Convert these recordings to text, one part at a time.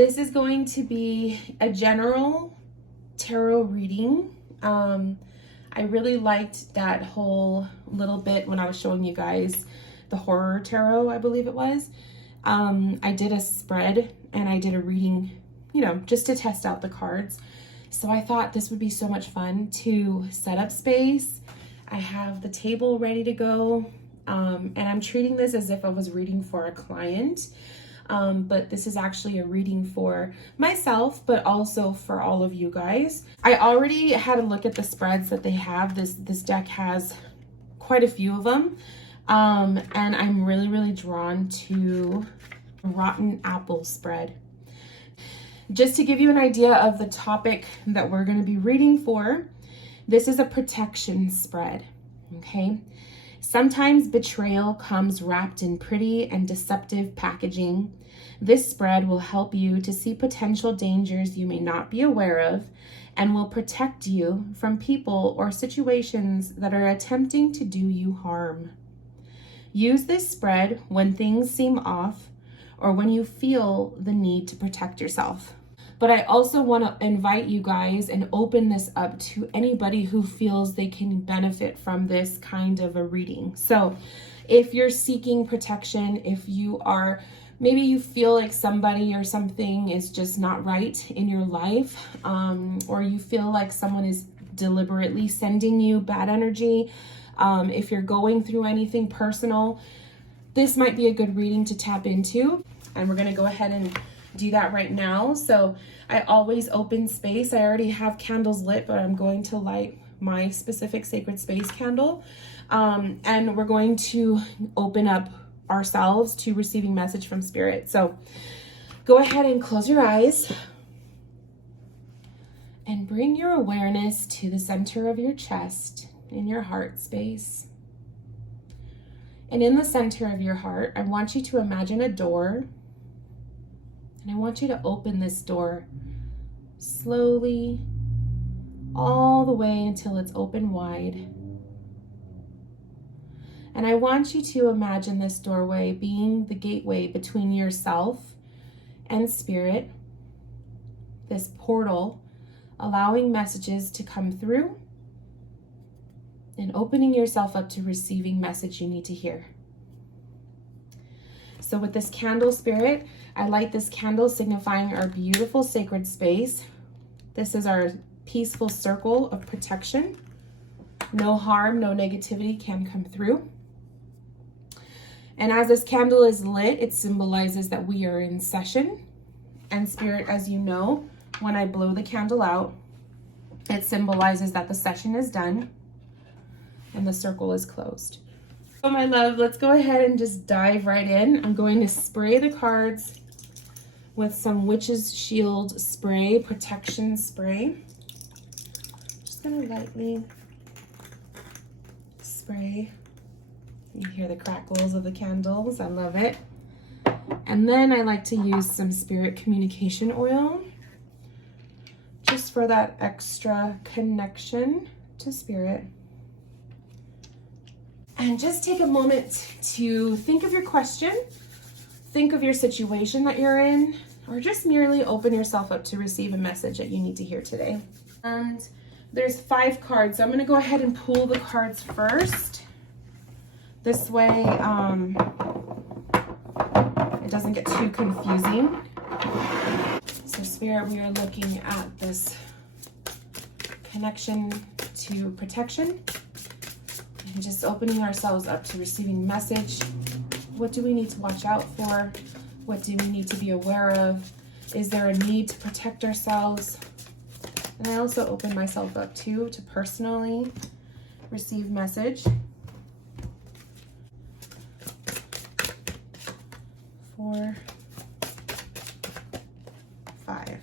This is going to be a general tarot reading. I really liked that whole little bit when I was showing you guys the horror tarot, I believe it was. I did a spread and I did a reading, you know, just to test out the cards. So I thought this would be so much fun to set up space. I have the table ready to go, and I'm treating this as if I was reading for a client. But this is actually a reading for myself, but also for all of you guys. I already had a look at the spreads that they have. This deck has quite a few of them. And I'm really drawn to Rotten Apple spread. Just to give you an idea of the topic that we're going to be reading for, this is a protection spread, okay? Sometimes betrayal comes wrapped in pretty and deceptive packaging. This spread will help you to see potential dangers you may not be aware of and will protect you from people or situations that are attempting to do you harm. Use this spread when things seem off or when you feel the need to protect yourself. But I also want to invite you guys and open this up to anybody who feels they can benefit from this kind of a reading. So if you're seeking protection, if you are, maybe you feel like somebody or something is just not right in your life, or you feel like someone is deliberately sending you bad energy, if you're going through anything personal, this might be a good reading to tap into. And we're going to go ahead and do that right now. So I always open space. I already have candles lit, but I'm going to light my specific sacred space candle. And we're going to open up ourselves to receiving message from spirit. So go ahead and close your eyes and bring your awareness to the center of your chest in your heart space. And in the center of your heart, I want you to imagine a door. And I want you to open this door slowly, all the way until it's open wide. And I want you to imagine this doorway being the gateway between yourself and spirit, this portal, allowing messages to come through and opening yourself up to receiving message you need to hear. So with this candle, spirit, I light this candle signifying our beautiful sacred space. This is our peaceful circle of protection. No harm, no negativity can come through. And as this candle is lit, it symbolizes that we are in session. And spirit, as you know, when I blow the candle out, it symbolizes that the session is done and the circle is closed. So my love, let's go ahead and just dive right in. I'm going to spray the cards with some Witch's Shield spray, protection spray. Just gonna lightly spray. You hear the crackles of the candles, I love it. And then I like to use some spirit communication oil, just for that extra connection to spirit. And just take a moment to think of your question, think of your situation that you're in, or just merely open yourself up to receive a message that you need to hear today. And there's 5 cards. So I'm gonna go ahead and pull the cards first. This way, it doesn't get too confusing. So spirit, we are looking at this connection to protection. And just opening ourselves up to receiving message. What do we need to watch out for? What do we need to be aware of? Is there a need to protect ourselves? And I also open myself up to personally receive message. 4, 5.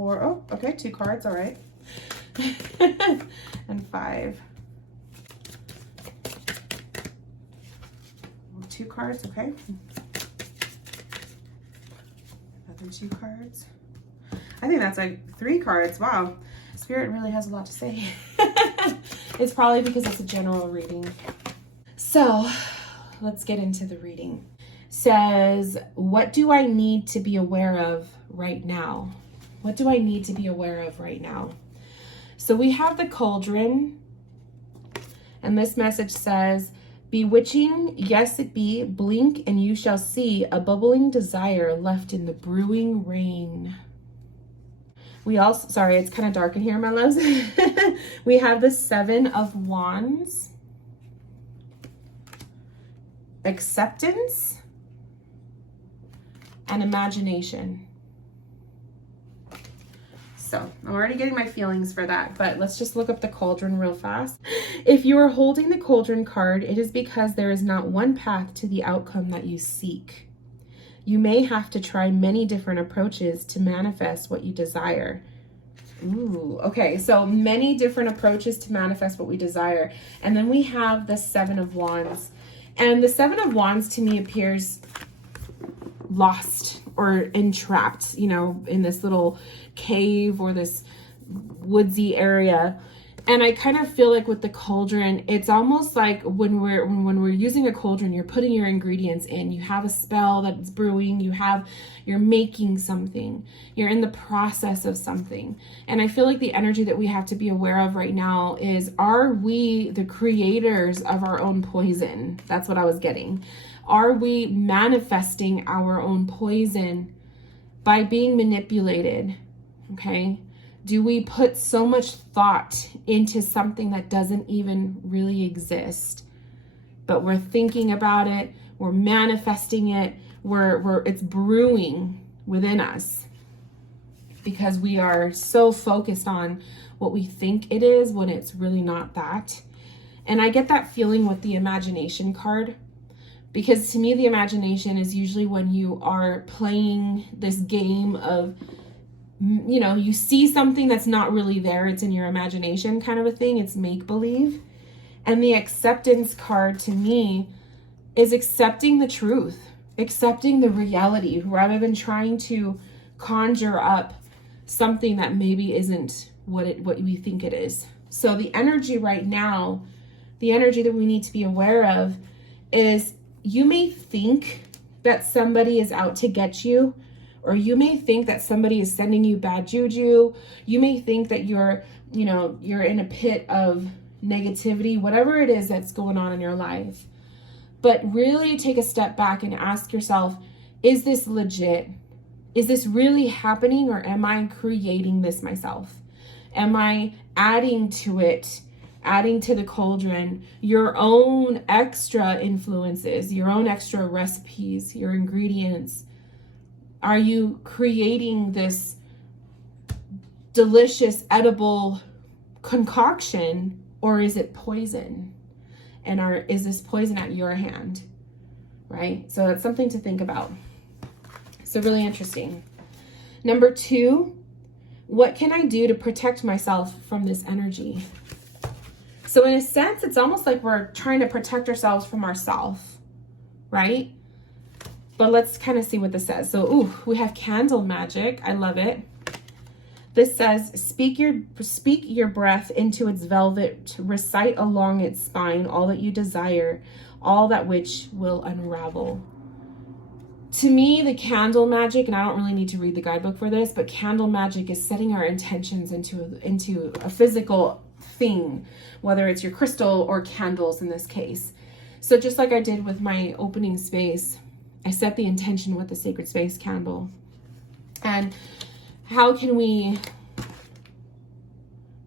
Oh, okay, 2 cards, all right. And 5. 2 cards, okay. Another 2 cards. I think that's like 3 cards, wow. Spirit really has a lot to say. It's probably because it's a general reading. So let's get into the reading. Says, what do I need to be aware of right now? What do I need to be aware of right now? So we have the cauldron, and this message says, bewitching, yes it be, blink and you shall see a bubbling desire left in the brewing rain. We also, sorry, it's kind of dark in here, my loves. We have the 7 of Wands, acceptance, and imagination. So I'm already getting my feelings for that, but let's just look up the cauldron real fast. If you are holding the cauldron card, it is because there is not one path to the outcome that you seek. You may have to try many different approaches to manifest what you desire. Ooh, okay, so many different approaches to manifest what we desire. And then we have the 7 of Wands. And the 7 of Wands to me appears lost or entrapped, you know, in this little cave or this woodsy area. And I kind of feel like with the cauldron, it's almost like when we're using a cauldron, you're putting your ingredients in. You have a spell that's brewing. You're making something. You're in the process of something. And I feel like the energy that we have to be aware of right now is, are we the creators of our own poison? That's what I was getting. Are we manifesting our own poison by being manipulated? Okay. Do we put so much thought into something that doesn't even really exist? But we're thinking about it, we're manifesting it, it's brewing within us because we are so focused on what we think it is when it's really not that. And I get that feeling with the imagination card, because to me, the imagination is usually when you are playing this game of, you know, you see something that's not really there. It's in your imagination kind of a thing. It's make-believe. And the acceptance card to me is accepting the truth, accepting the reality rather than trying to conjure up something that maybe isn't what we think it is. So the energy right now, the energy that we need to be aware of is, you may think that somebody is out to get you, or you may think that somebody is sending you bad juju. You may think that you're in a pit of negativity, whatever it is that's going on in your life. But really take a step back and ask yourself, is this legit? Is this really happening, or am I creating this myself? Am I adding to it, adding to the cauldron, your own extra influences, your own extra recipes, your ingredients? Are you creating this delicious, edible concoction, or is it poison? And is this poison at your hand? Right? So that's something to think about. So really interesting. Number 2, what can I do to protect myself from this energy? So in a sense, it's almost like we're trying to protect ourselves from ourselves, right? But let's kind of see what this says. So, we have candle magic. I love it. This says, speak your breath into its velvet, recite along its spine all that you desire, all that which will unravel. To me, the candle magic, and I don't really need to read the guidebook for this, but candle magic is setting our intentions into a physical thing, whether it's your crystal or candles in this case. So just like I did with my opening space, I set the intention with the sacred space candle. And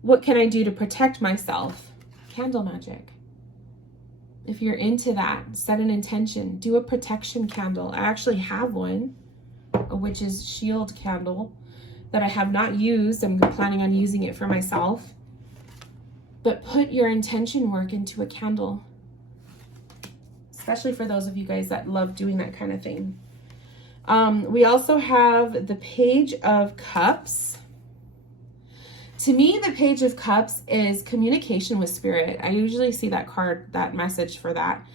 what can I do to protect myself? Candle magic. If you're into that, set an intention, do a protection candle. I actually have one, a witch's shield candle that I have not used. I'm planning on using it for myself. But put your intention work into a candle, especially for those of you guys that love doing that kind of thing. We also have the Page of Cups. To me, the Page of Cups is communication with spirit. I usually see that card, that message for that.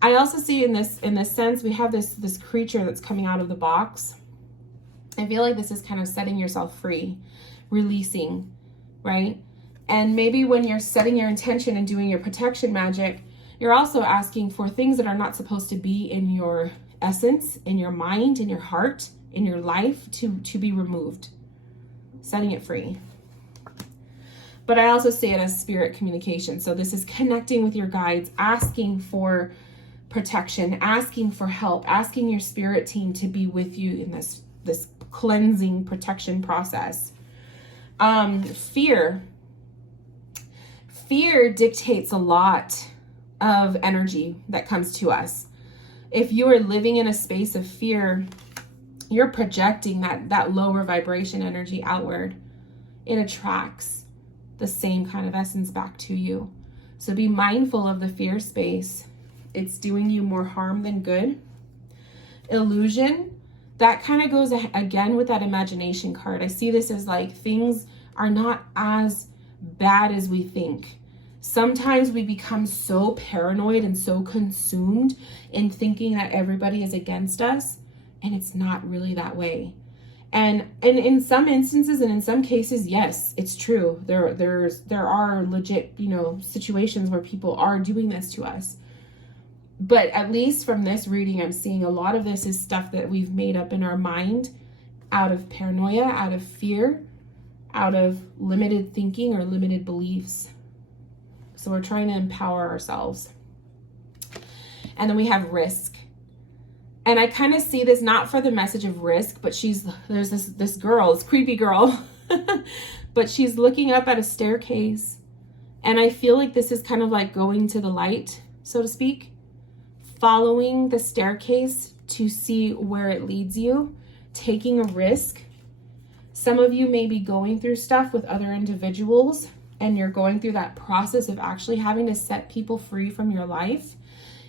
I also see in this sense, we have this creature that's coming out of the box. I feel like this is kind of setting yourself free, releasing, right? And maybe when you're setting your intention and doing your protection magic, you're also asking for things that are not supposed to be in your essence, in your mind, in your heart, in your life to be removed, setting it free. But I also see it as spirit communication. So this is connecting with your guides, asking for protection, asking for help, asking your spirit team to be with you in this cleansing protection process. Fear dictates a lot of energy that comes to us. If you are living in a space of fear, you're projecting that lower vibration energy outward. It attracts the same kind of essence back to you. So be mindful of the fear space. It's doing you more harm than good. Illusion, that kind of goes again with that imagination card. I see this as like things are not as bad as we think. Sometimes we become so paranoid and so consumed in thinking that everybody is against us, and it's not really that way. And in some instances and in some cases, yes, it's true. There are legit, situations where people are doing this to us. But at least from this reading, I'm seeing a lot of this is stuff that we've made up in our mind out of paranoia, out of fear, out of limited thinking or limited beliefs. So we're trying to empower ourselves. And then we have risk. And I kind of see this not for the message of risk, but there's this girl, this creepy girl, but she's looking up at a staircase. And I feel like this is kind of like going to the light, so to speak, following the staircase to see where it leads you, taking a risk. Some of you may be going through stuff with other individuals, and you're going through that process of actually having to set people free from your life.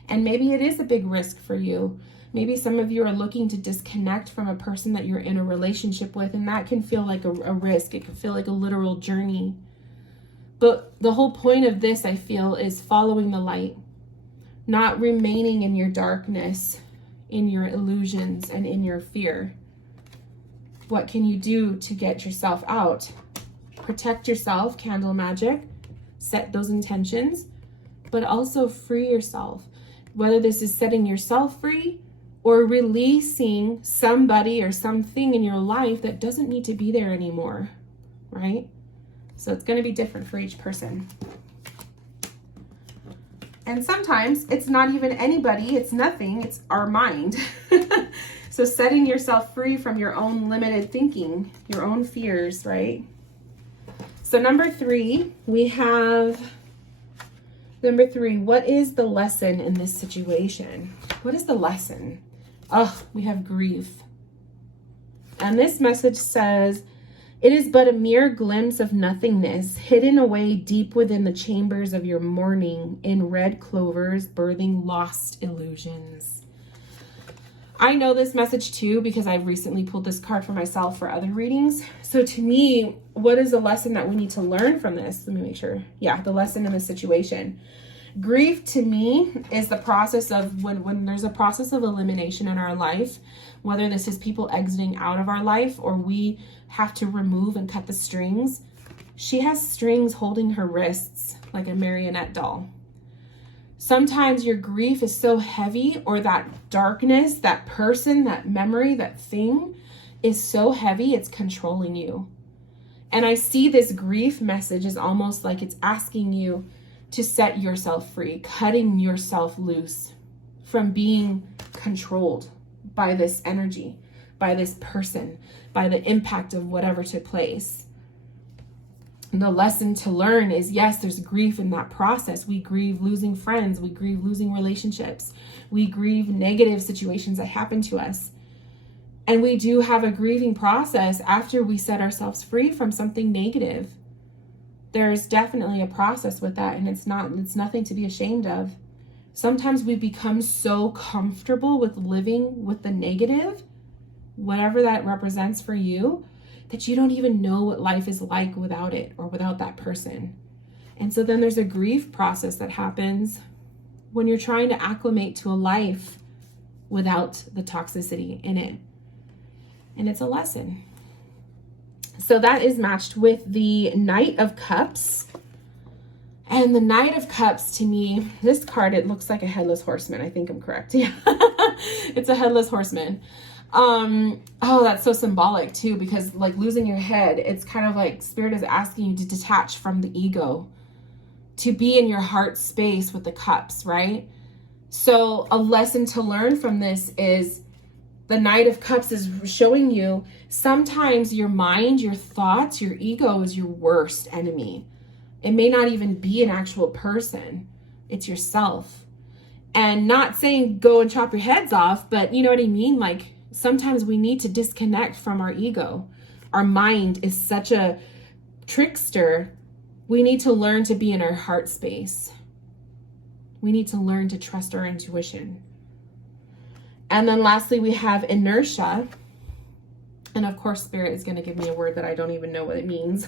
And maybe it is a big risk for you. Maybe some of you are looking to disconnect from a person that you're in a relationship with, and that can feel like a risk. It can feel like a literal journey. But the whole point of this, I feel, is following the light, not remaining in your darkness, in your illusions, and in your fear. What can you do to get yourself out? Protect yourself, candle magic, set those intentions, but also free yourself. Whether this is setting yourself free or releasing somebody or something in your life that doesn't need to be there anymore, right? So it's going to be different for each person. And sometimes it's not even anybody, it's nothing, it's our mind. So setting yourself free from your own limited thinking, your own fears, right? So number 3, we have number 3, what is the lesson in this situation? What is the lesson? Oh, we have grief. And this message says, it is but a mere glimpse of nothingness, hidden away deep within the chambers of your mourning, in red clovers, birthing lost illusions. I know this message too because I've recently pulled this card for myself for other readings. So to me, what is the lesson that we need to learn from this? Let me make sure. Yeah, the lesson in this situation. Grief to me is the process of when there's a process of elimination in our life, whether this is people exiting out of our life or we have to remove and cut the strings. She has strings holding her wrists like a marionette doll. Sometimes your grief is so heavy, or that darkness, that person, that memory, that thing is so heavy, it's controlling you. And I see this grief message as almost like it's asking you to set yourself free, cutting yourself loose from being controlled by this energy, by this person, by the impact of whatever took place. And the lesson to learn is, yes, there's grief in that process. We grieve losing friends. We grieve losing relationships. We grieve negative situations that happen to us. And we do have a grieving process after we set ourselves free from something negative. There's definitely a process with that, and it's nothing to be ashamed of. Sometimes we become so comfortable with living with the negative, whatever that represents for you, that you don't even know what life is like without it or without that person. And so then there's a grief process that happens when you're trying to acclimate to a life without the toxicity in it. And it's a lesson. So that is matched with the Knight of Cups. And the Knight of Cups, to me, this card, it looks like a headless horseman. I think I'm correct. Yeah, it's a headless horseman. Oh, that's so symbolic too, because like losing your head, it's kind of like Spirit is asking you to detach from the ego, to be in your heart space with the cups, right? So a lesson to learn from this is the Knight of Cups is showing you sometimes your mind, your thoughts, your ego is your worst enemy. It may not even be an actual person. It's yourself. And not saying go and chop your heads off, but you know what I mean? Like sometimes we need to disconnect from our ego. Our mind is such a trickster. We need to learn to be in our heart space. We need to learn to trust our intuition. And then lastly, we have Inertia. And of course, Spirit is going to give me a word that I don't even know what it means.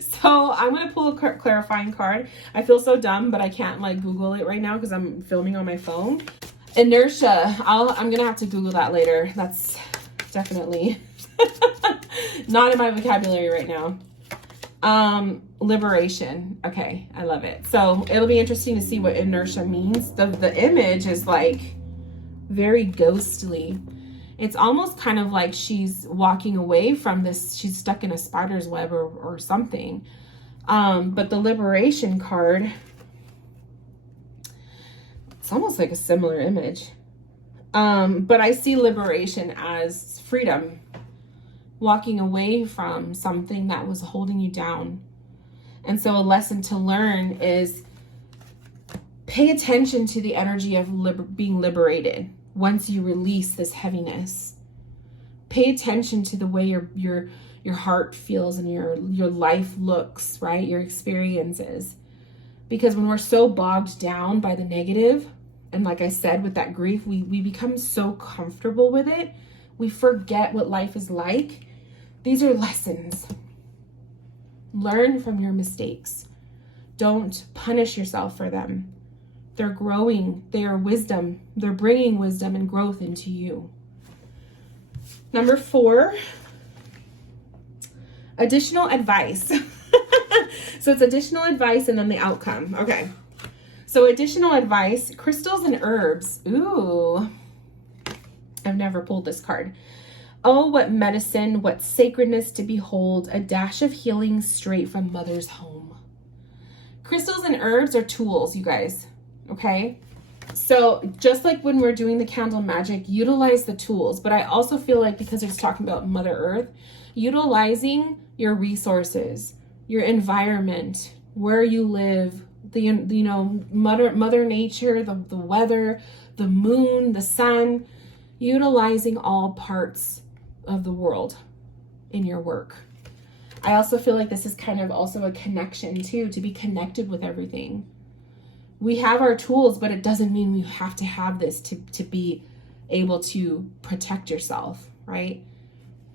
So I'm going to pull a clarifying card. I feel so dumb, but I can't like Google it right now because I'm filming on my phone. Inertia. I'm going to have to Google that later. That's definitely not in my vocabulary right now. Liberation. Okay, I love it. So it'll be interesting to see what inertia means. The image is like very ghostly. It's almost kind of like she's walking away from this. She's stuck in a spider's web or something. But the liberation card, it's almost like a similar image. But I see liberation as freedom, walking away from something that was holding you down. And so a lesson to learn is pay attention to the energy of being liberated. Once you release this heaviness, pay attention to the way your heart feels and your life looks, right? Your experiences. Because when we're so bogged down by the negative, and like I said, with that grief, we become so comfortable with it, we forget what life is like. These are lessons. Learn from your mistakes. Don't punish yourself for them. They're growing. They are wisdom. They're bringing wisdom and growth into you. Number 4, additional advice. So it's additional advice and then the outcome. Okay. So additional advice, crystals and herbs. Ooh, I've never pulled this card. Oh, what medicine, what sacredness to behold, a dash of healing straight from mother's home. Crystals and herbs are tools, you guys. Okay, so just like when we're doing the candle magic, utilize the tools. But I also feel like because it's talking about Mother Earth, utilizing your resources, your environment, where you live, Mother Nature, the weather, the moon, the sun, utilizing all parts of the world in your work. I also feel like this is kind of also a connection too, to be connected with everything. We have our tools, but it doesn't mean we have to have this to be able to protect yourself, right?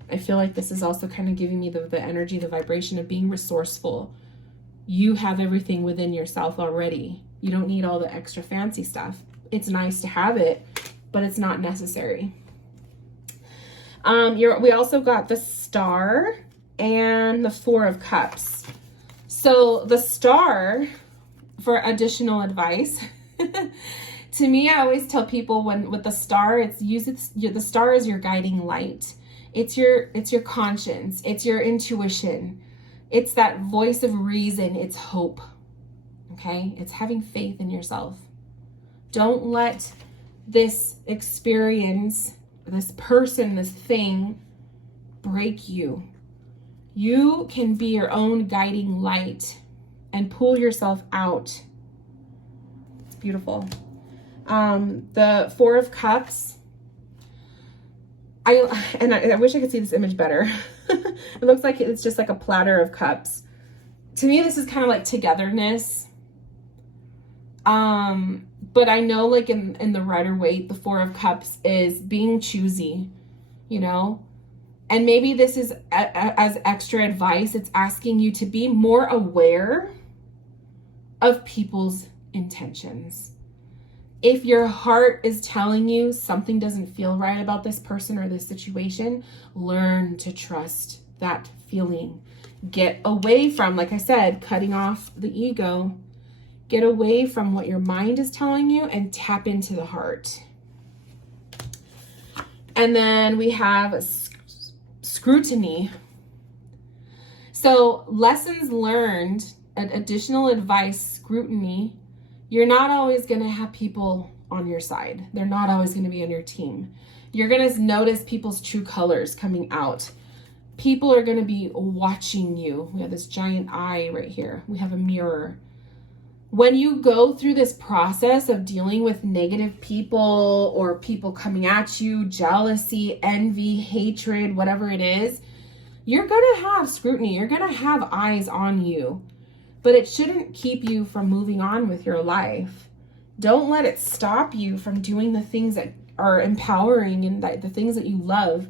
I feel like this is also kind of giving me the energy, the vibration of being resourceful. You have everything within yourself already. You don't need all the extra fancy stuff. It's nice to have it, but it's not necessary. We also got the Star and the 4 of Cups. So the Star, for additional advice, to me, I always tell people with the Star, the Star is your guiding light. It's your conscience. It's your intuition. It's that voice of reason. It's hope. Okay? It's having faith in yourself. Don't let this experience, this person, this thing break you. You can be your own guiding light and pull yourself out. It's beautiful. The 4 of Cups. I wish I could see this image better. It looks like it's just like a platter of cups. To me, this is kind of like togetherness. But I know like in the Rider-Waite, the 4 of Cups is being choosy, and maybe this is as extra advice. It's asking you to be more aware of people's intentions. If your heart is telling you something doesn't feel right about this person or this situation, learn to trust that feeling. Get away from, like I said, cutting off the ego. Get away from what your mind is telling you and tap into the heart. And then we have scrutiny. So lessons learned, additional advice, scrutiny. You're not always going to have people on your side. They're not always going to be on your team. You're going to notice people's true colors coming out. People are going to be watching you. We have this giant eye right here. We have a mirror. When you go through this process of dealing with negative people or people coming at you, jealousy, envy, hatred, whatever it is, you're going to have scrutiny. You're going to have eyes on you. But it shouldn't keep you from moving on with your life. Don't let it stop you from doing the things that are empowering and the things that you love.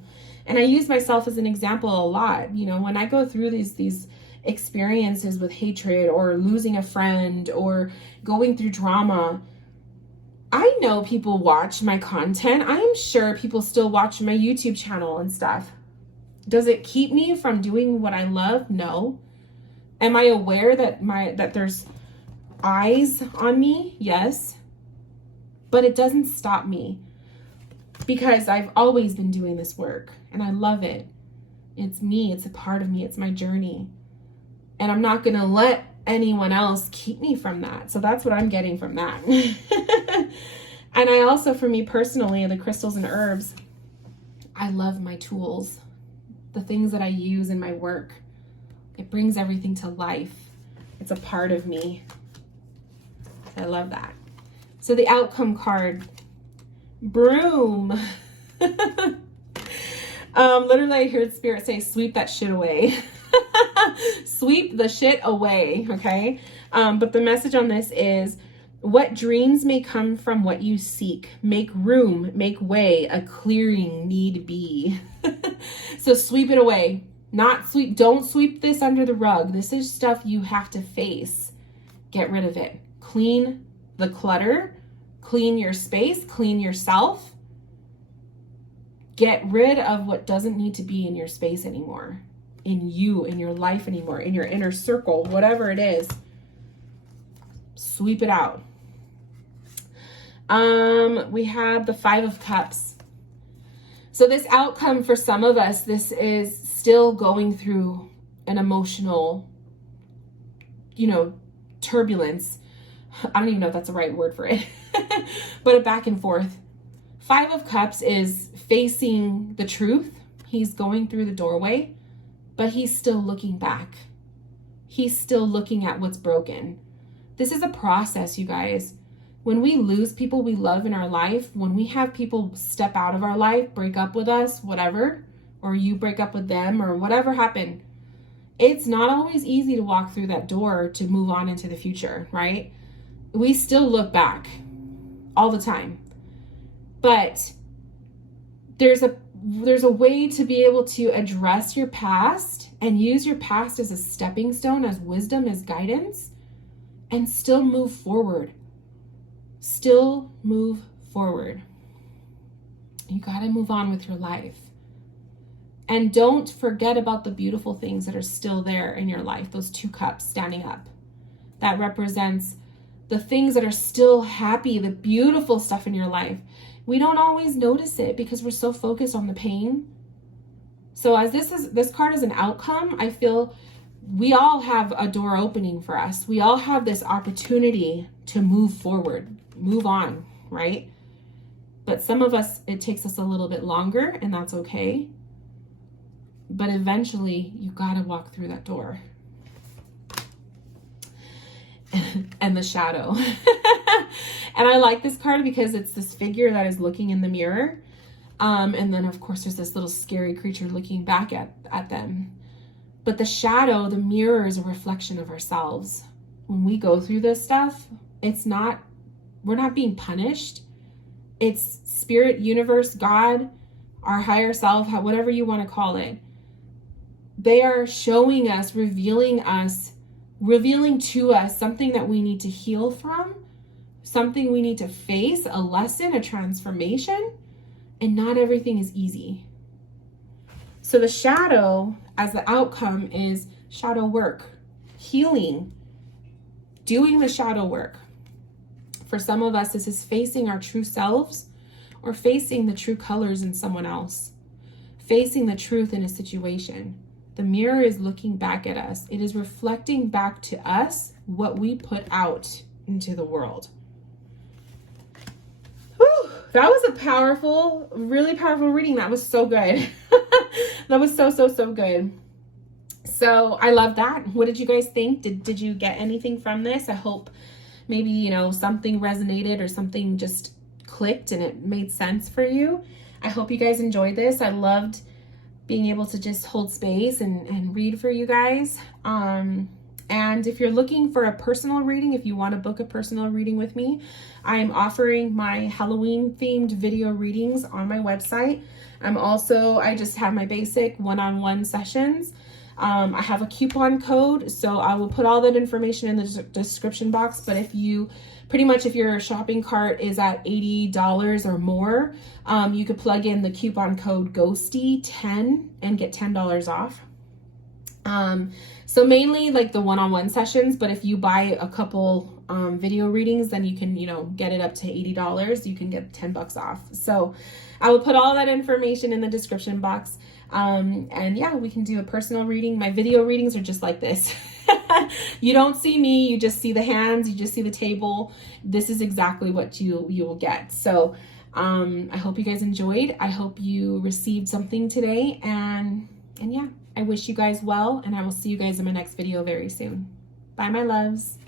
And I use myself as an example a lot. You know, when I go through these experiences with hatred or losing a friend or going through drama, I know people watch my content. I'm sure people still watch my YouTube channel and stuff. Does it keep me from doing what I love? No. Am I aware that there's eyes on me? Yes. But it doesn't stop me, because I've always been doing this work and I love it. It's me. It's a part of me. It's my journey. And I'm not going to let anyone else keep me from that. So that's what I'm getting from that. And I also, for me personally, the crystals and herbs, I love my tools, the things that I use in my work. It brings everything to life. It's a part of me. I love that. So the outcome card, broom. Literally I heard Spirit say, sweep that shit away. Sweep the shit away, okay? But the message on this is, what dreams may come from what you seek. Make room, make way, a clearing need be. So sweep it away. Don't sweep this under the rug. This is stuff you have to face. Get rid of it. Clean the clutter. Clean your space. Clean yourself. Get rid of what doesn't need to be in your space anymore. In you, in your life anymore, in your inner circle, whatever it is. Sweep it out. We have the 5 of Cups. So this outcome for some of us, this is still going through an emotional, turbulence. I don't even know if that's the right word for it, but a back and forth. 5 of Cups is facing the truth. He's going through the doorway, but he's still looking back. He's still looking at what's broken. This is a process, you guys. When we lose people we love in our life, when we have people step out of our life, break up with us, whatever, or you break up with them or whatever happened, it's not always easy to walk through that door to move on into the future, right? We still look back all the time. But there's a way to be able to address your past and use your past as a stepping stone, as wisdom, as guidance, and still move forward. Still move forward. You got to move on with your life. And don't forget about the beautiful things that are still there in your life. Those 2 cups standing up. That represents the things that are still happy, the beautiful stuff in your life. We don't always notice it because we're so focused on the pain. So as this card is an outcome, I feel we all have a door opening for us. We all have this opportunity to move forward, move on, right? But some of us, it takes us a little bit longer, and that's okay. But eventually, you gotta walk through that door. And the shadow. And I like this card because it's this figure that is looking in the mirror. And then, of course, there's this little scary creature looking back at them. But the shadow, the mirror, is a reflection of ourselves. When we go through this stuff, we're not being punished. It's spirit, universe, God, our higher self, whatever you want to call it. They are showing us, revealing to us something that we need to heal from, something we need to face, a lesson, a transformation, and not everything is easy. So the shadow as the outcome is shadow work, healing, doing the shadow work. For some of us, this is facing our true selves or facing the true colors in someone else, facing the truth in a situation. The mirror is looking back at us. It is reflecting back to us what we put out into the world. Whew, that was a powerful, really powerful reading. That was so good. That was so good. So I love that. What did you guys think? Did you get anything from this? I hope maybe, you know, something resonated or something just clicked and it made sense for you. I hope you guys enjoyed this. I loved being able to just hold space and read for you guys. And if you're looking for a personal reading, if you want to book a personal reading with me, I'm offering my Halloween themed video readings on my website. I just have my basic one-on-one sessions. I have a coupon code, so I will put all that information in the description box. But if your shopping cart is at $80 or more, you could plug in the coupon code GHOSTY10 and get $10 off. So mainly like the one-on-one sessions, but if you buy a couple video readings, then you can, get it up to $80. You can get $10 off. So I will put all that information in the description box. And yeah, we can do a personal reading. My video readings are just like this. You don't see me, you just see the hands, you just see the table. This is exactly what you will get. So I hope you guys enjoyed. I hope you received something today. And yeah, I wish you guys well, and I will see you guys in my next video very soon. Bye, my loves.